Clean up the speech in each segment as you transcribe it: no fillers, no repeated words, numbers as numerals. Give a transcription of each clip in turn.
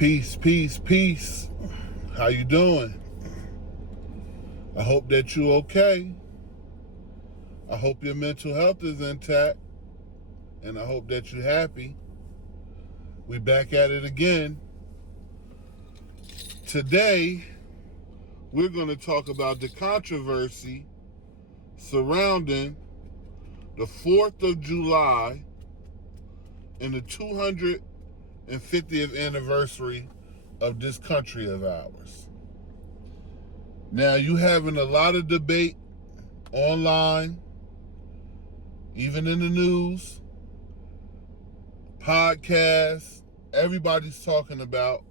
Peace, peace, peace. How you doing? I hope that you're okay. I hope your mental health is intact. And I hope that you're happy. We back at it again. Today, we're going to talk about the controversy surrounding the 4th of July and the 250th anniversary of this country of ours. Now, you having a lot of debate online, even in the news, podcasts. Everybody's talking about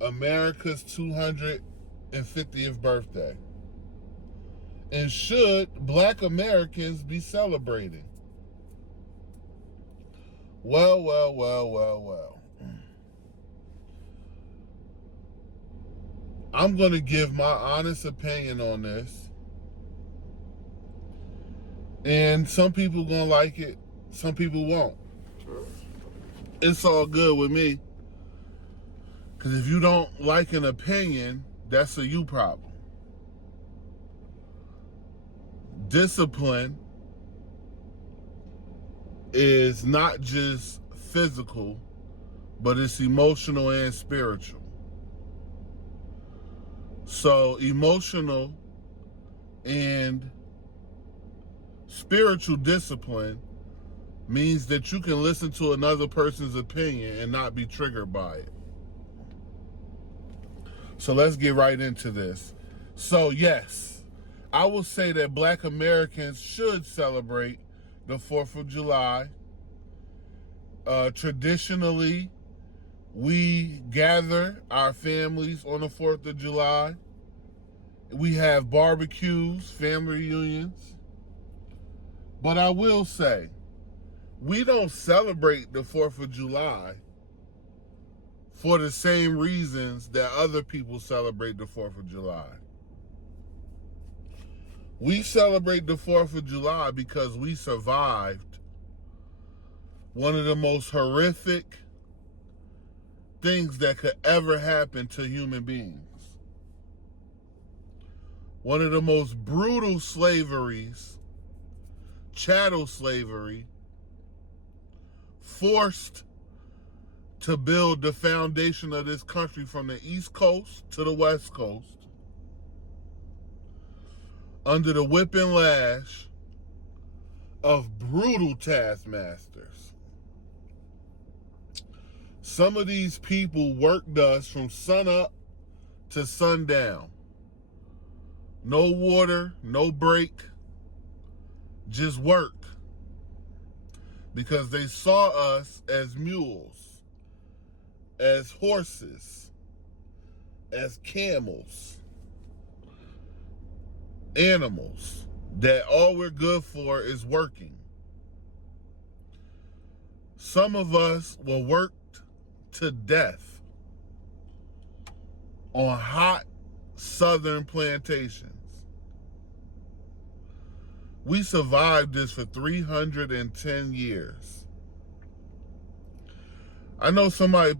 America's 250th birthday. And should Black Americans be celebrating? Well. I'm going to give my honest opinion on this. And some people going to like it, some people won't. It's all good with me. Because if you don't like an opinion, that's a you problem. Discipline is not just physical, but it's emotional and spiritual. So emotional and spiritual discipline means that you can listen to another person's opinion and not be triggered by it. So let's get right into this. So yes, I will say that Black Americans should celebrate the 4th of July. Traditionally, we gather our families on the 4th of July. We have barbecues, family reunions. But I will say, we don't celebrate the 4th of July for the same reasons that other people celebrate the 4th of July. We celebrate the 4th of July because we survived one of the most horrific things that could ever happen to human beings. One of the most brutal slaveries, chattel slavery, forced to build the foundation of this country from the East Coast to the West Coast, under the whip and lash of brutal taskmasters. Some of these people worked us from sun up to sundown. No water, no break, just work. Because they saw us as mules, as horses, as camels, animals, that all we're good for is working. Some of us were worked to death on hot southern plantations. We survived this for 310 years. I know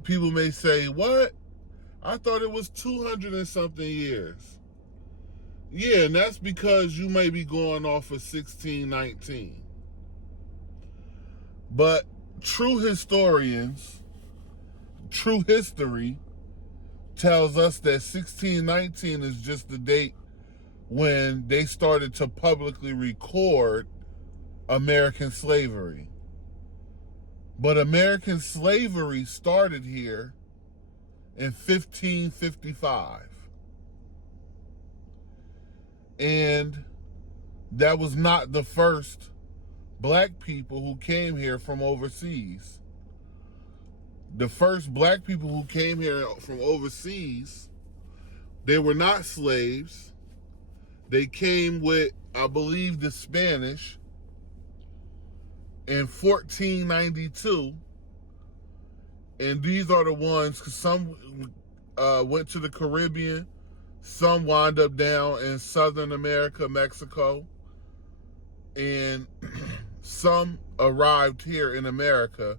people may say, what? I thought it was 200 and something years. Yeah, and that's because you may be going off of 1619. But true historians, true history tells us that 1619 is just the date when they started to publicly record American slavery. But American slavery started here in 1555. And that was not the first Black people who came here from overseas. The first Black people who came here from overseas, they were not slaves. They came with, I believe, the Spanish in 1492. And these are the ones, because some went to the Caribbean, some wound up down in Southern America, Mexico, and some arrived here in America,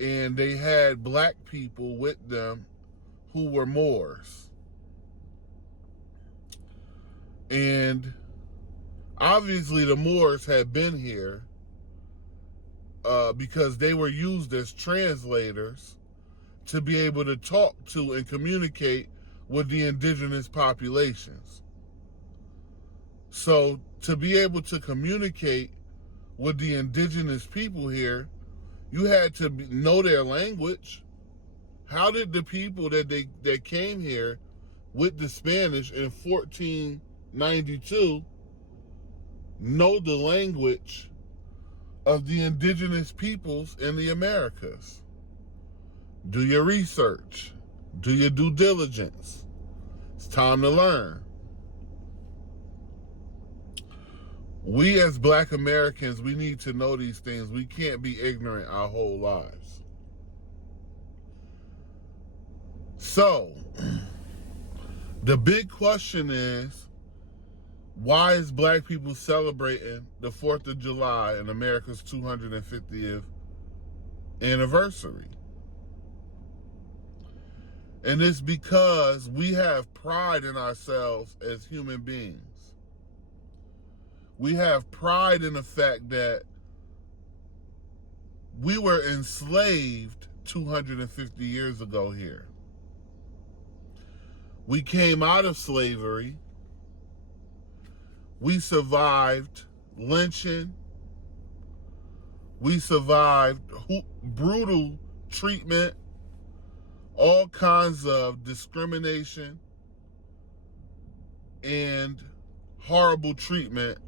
and they had Black people with them who were Moors. And obviously the Moors had been here because they were used as translators to be able to talk to and communicate with the indigenous populations. So to be able to communicate with the indigenous people here, you had to know their language. How did the people that came here with the Spanish in 1492 know the language of the indigenous peoples in the Americas? Do your research. Do your due diligence. It's time to learn. We as Black Americans, we need to know these things. We can't be ignorant our whole lives. So, the big question is, why is Black people celebrating the 4th of July and America's 250th anniversary? And it's because we have pride in ourselves as human beings. We have pride in the fact that we were enslaved 250 years ago here. We came out of slavery. We survived lynching. We survived brutal treatment, all kinds of discrimination and horrible treatment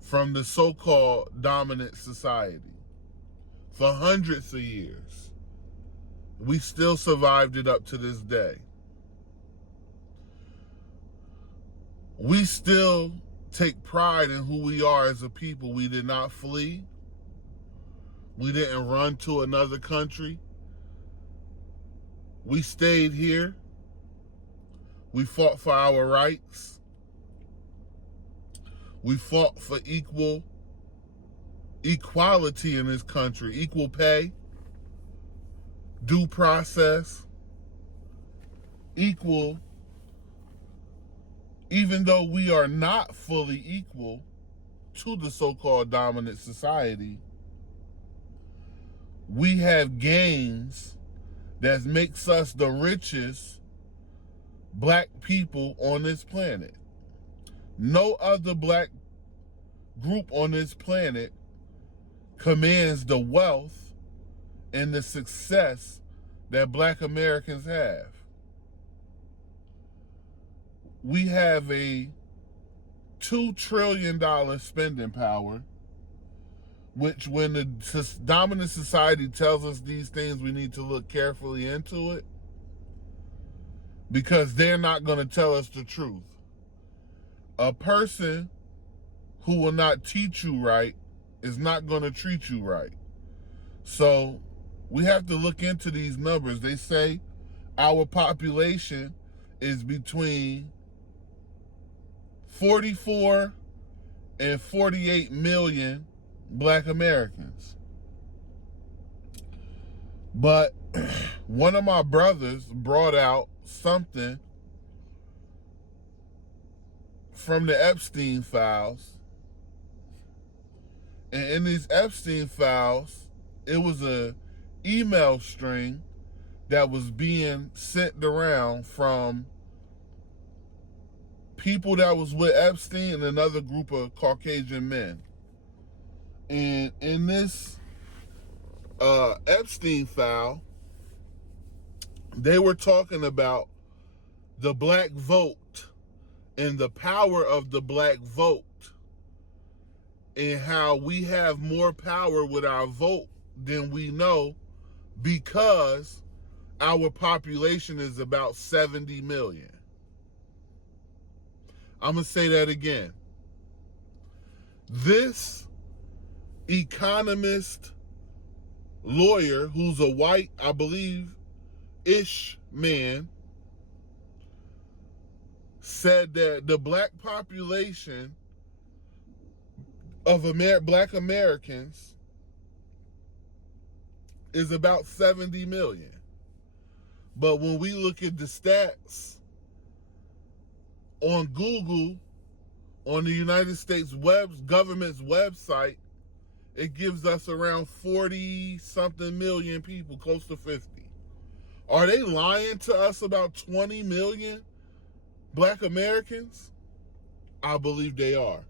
from the so-called dominant society for hundreds of years. We still survived it up to this day. We still take pride in who we are as a people. We did not flee. We didn't run to another country. We stayed here. We fought for our rights. We fought for equality in this country, equal pay, due process, equal. Even though we are not fully equal to the so-called dominant society, we have gains that makes us the richest Black people on this planet. No other Black group on this planet commands the wealth and the success that Black Americans have. We have a $2 trillion spending power, which when the dominant society tells us these things, we need to look carefully into it, because they're not going to tell us the truth. A person who will not teach you right is not going to treat you right. So we have to look into these numbers. They say our population is between 44 and 48 million Black Americans. But one of my brothers brought out something from the Epstein files. And in these Epstein files, it was a email string that was being sent around from people that was with Epstein and another group of Caucasian men. And in this Epstein file, they were talking about the Black vote and the power of the Black vote, and how we have more power with our vote than we know, because our population is about 70 million. I'm going to say that again. This economist lawyer, who's a white, I believe, ish man, said that the Black population of Black Americans is about 70 million. But when we look at the stats on Google, on the United States government's website, it gives us around 40-something million people, close to 50. Are they lying to us about 20 million Black Americans? I believe they are.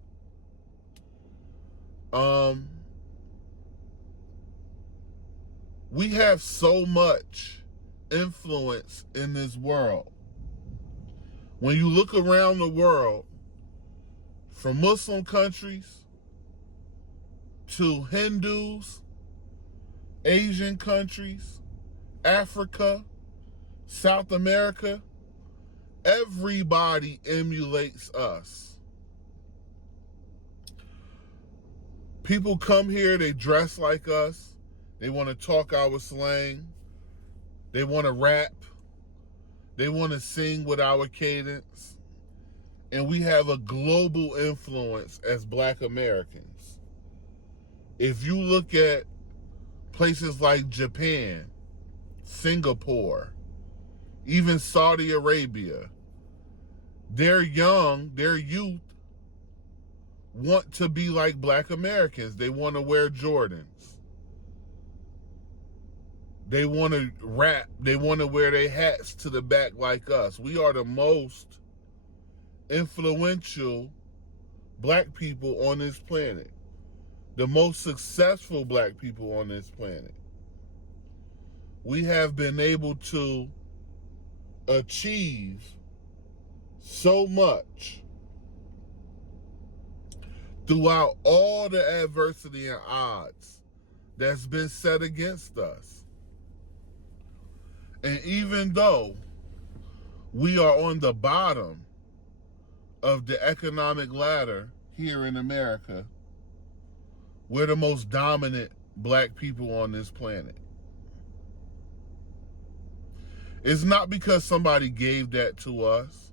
We have so much influence in this world. When you look around the world, from Muslim countries to Hindus, Asian countries, Africa, South America, everybody emulates us. People come here, they dress like us. They want to talk our slang. They want to rap. They want to sing with our cadence. And we have a global influence as Black Americans. If you look at places like Japan, Singapore, even Saudi Arabia, their youth want to be like Black Americans. They want to wear Jordans. They want to rap. They want to wear their hats to the back like us. We are the most influential Black people on this planet. The most successful Black people on this planet. We have been able to achieve so much throughout all the adversity and odds that's been set against us. And even though we are on the bottom of the economic ladder here in America, we're the most dominant Black people on this planet. It's not because somebody gave that to us.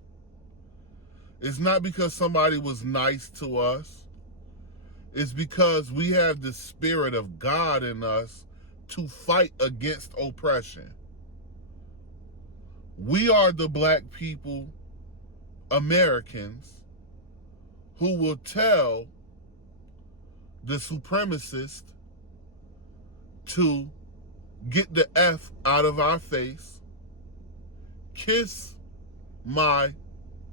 It's not because somebody was nice to us. It's because we have the Spirit of God in us to fight against oppression. We are the Black people, Americans, who will tell the supremacists to get the F out of our face, kiss my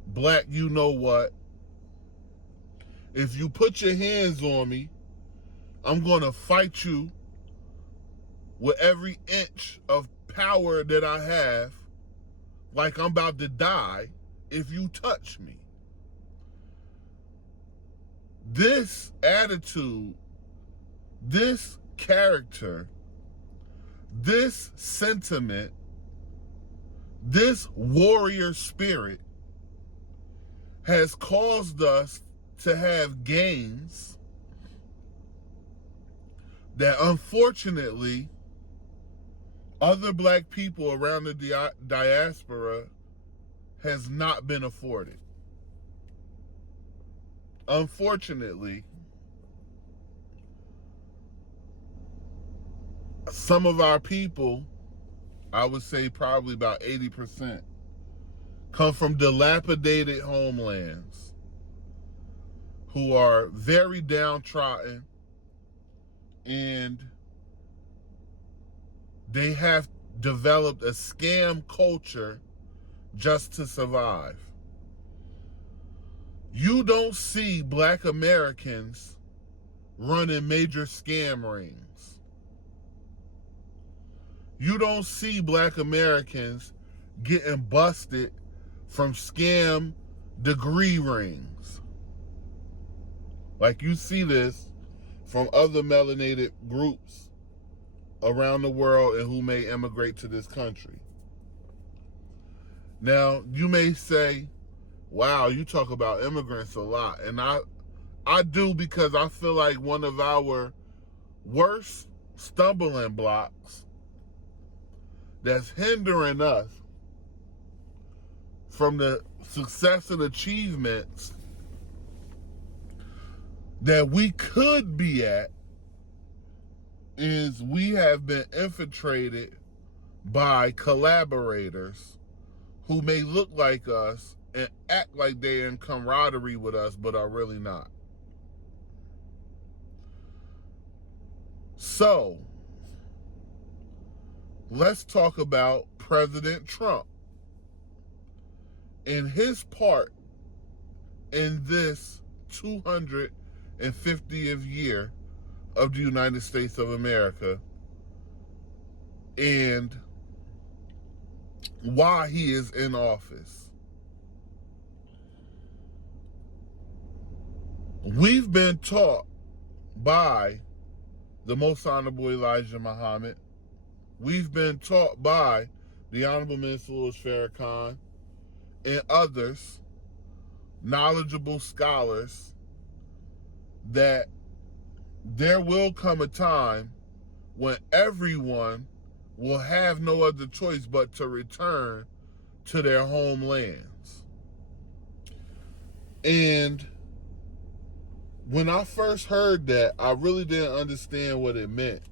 Black you know what. If you put your hands on me, I'm going to fight you with every inch of power that I have, like I'm about to die if you touch me. This attitude, this character, this sentiment, this warrior spirit has caused us to have gains that unfortunately other Black people around the diaspora has not been afforded. Unfortunately, some of our people, I would say probably about 80%, come from dilapidated homelands who are very downtrodden, and they have developed a scam culture just to survive. You don't see Black Americans running major scam rings. You don't see Black Americans getting busted from scam degree rings. Like you see this from other melanated groups around the world and who may immigrate to this country. Now, you may say, wow, you talk about immigrants a lot. And I do, because I feel like one of our worst stumbling blocks that's hindering us from the success and achievements that we could be at is we have been infiltrated by collaborators who may look like us and act like they're in camaraderie with us, but are really not. So, let's talk about President Trump and his part in this 250th year of the United States of America and why he is in office. We've been taught by the Most Honorable Elijah Muhammad. We've been taught by the Honorable Minister Louis Farrakhan and others, knowledgeable scholars, that there will come a time when everyone will have no other choice but to return to their homelands. And when I first heard that, I really didn't understand what it meant.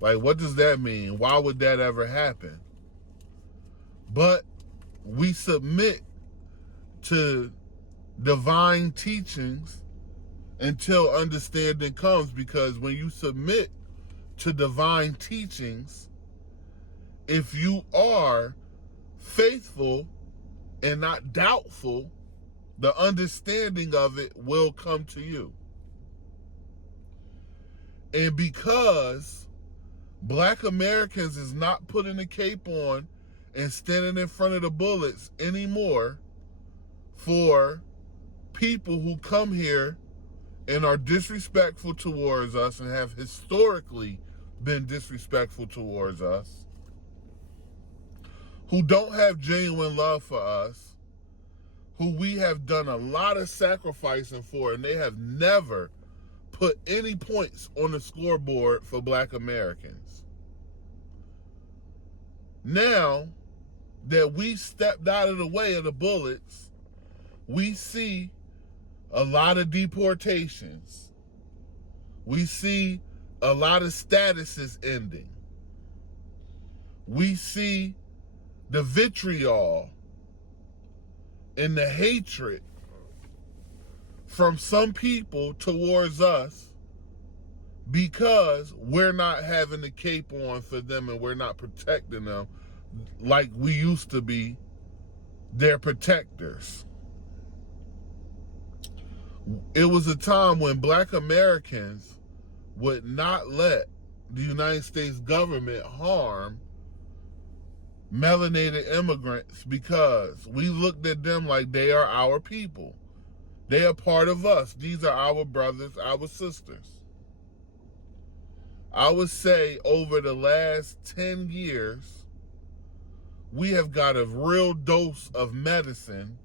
Like, what does that mean? Why would that ever happen? But we submit to divine teachings until understanding comes, because when you submit to divine teachings, if you are faithful and not doubtful, the understanding of it will come to you. And because Black Americans is not putting the cape on and standing in front of the bullets anymore for people who come here and are disrespectful towards us and have historically been disrespectful towards us, who don't have genuine love for us, who we have done a lot of sacrificing for, and they have never put any points on the scoreboard for Black Americans. Now that we stepped out of the way of the bullets, we see a lot of deportations. We see a lot of statuses ending. We see the vitriol and the hatred from some people towards us because we're not having the cape on for them and we're not protecting them like we used to be their protectors. It was a time when Black Americans would not let the United States government harm melanated immigrants because we looked at them like they are our people. They are part of us. These are our brothers, our sisters. I would say over the last 10 years, we have got a real dose of medicine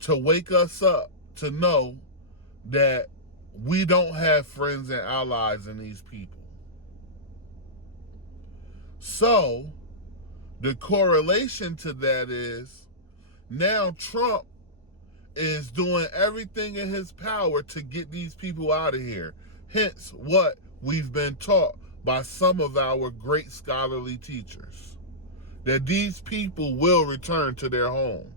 to wake us up to know that we don't have friends and allies in these people. So, the correlation to that is now Trump is doing everything in his power to get these people out of here. Hence what we've been taught by some of our great scholarly teachers, that these people will return to their homes.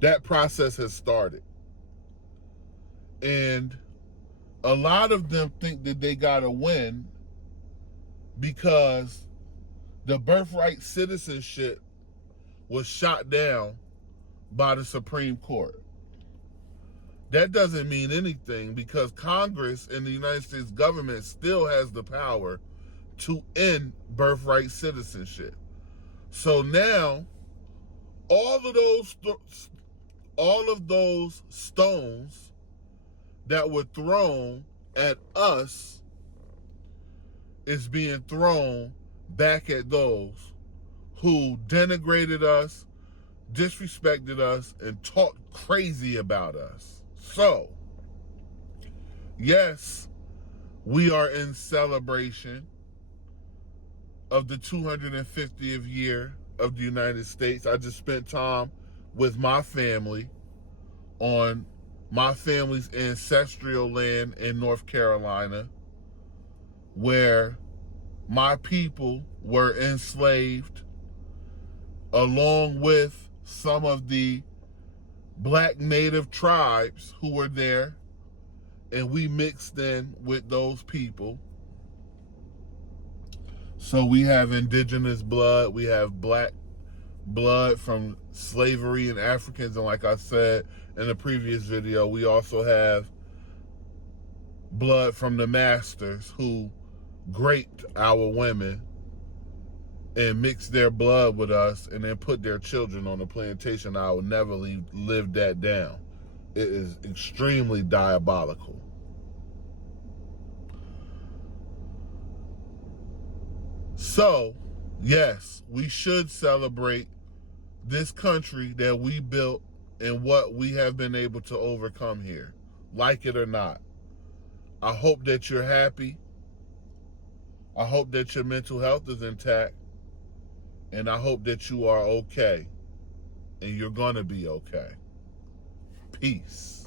That process has started. And a lot of them think that they gotta win because the birthright citizenship was shot down by the Supreme Court. That doesn't mean anything because Congress and the United States government still has the power to end birthright citizenship. So now, all of those stones that were thrown at us is being thrown back at those who denigrated us, disrespected us, and talked crazy about us. So, yes, we are in celebration of the 250th year of the United States. I just spent time with my family on my family's ancestral land in North Carolina. where my people were enslaved along with some of the black native tribes who were there, and we mixed in with those people. So we have indigenous blood, we have black blood from slavery and Africans, and like I said in the previous video, we also have blood from the masters who raped our women and mixed their blood with us and then put their children on the plantation. I will never live that down. It is extremely diabolical. So, yes, we should celebrate this country that we built and what we have been able to overcome here, like it or not. I hope that you're happy. I hope that your mental health is intact. And I hope that you are okay. And you're going to be okay. Peace.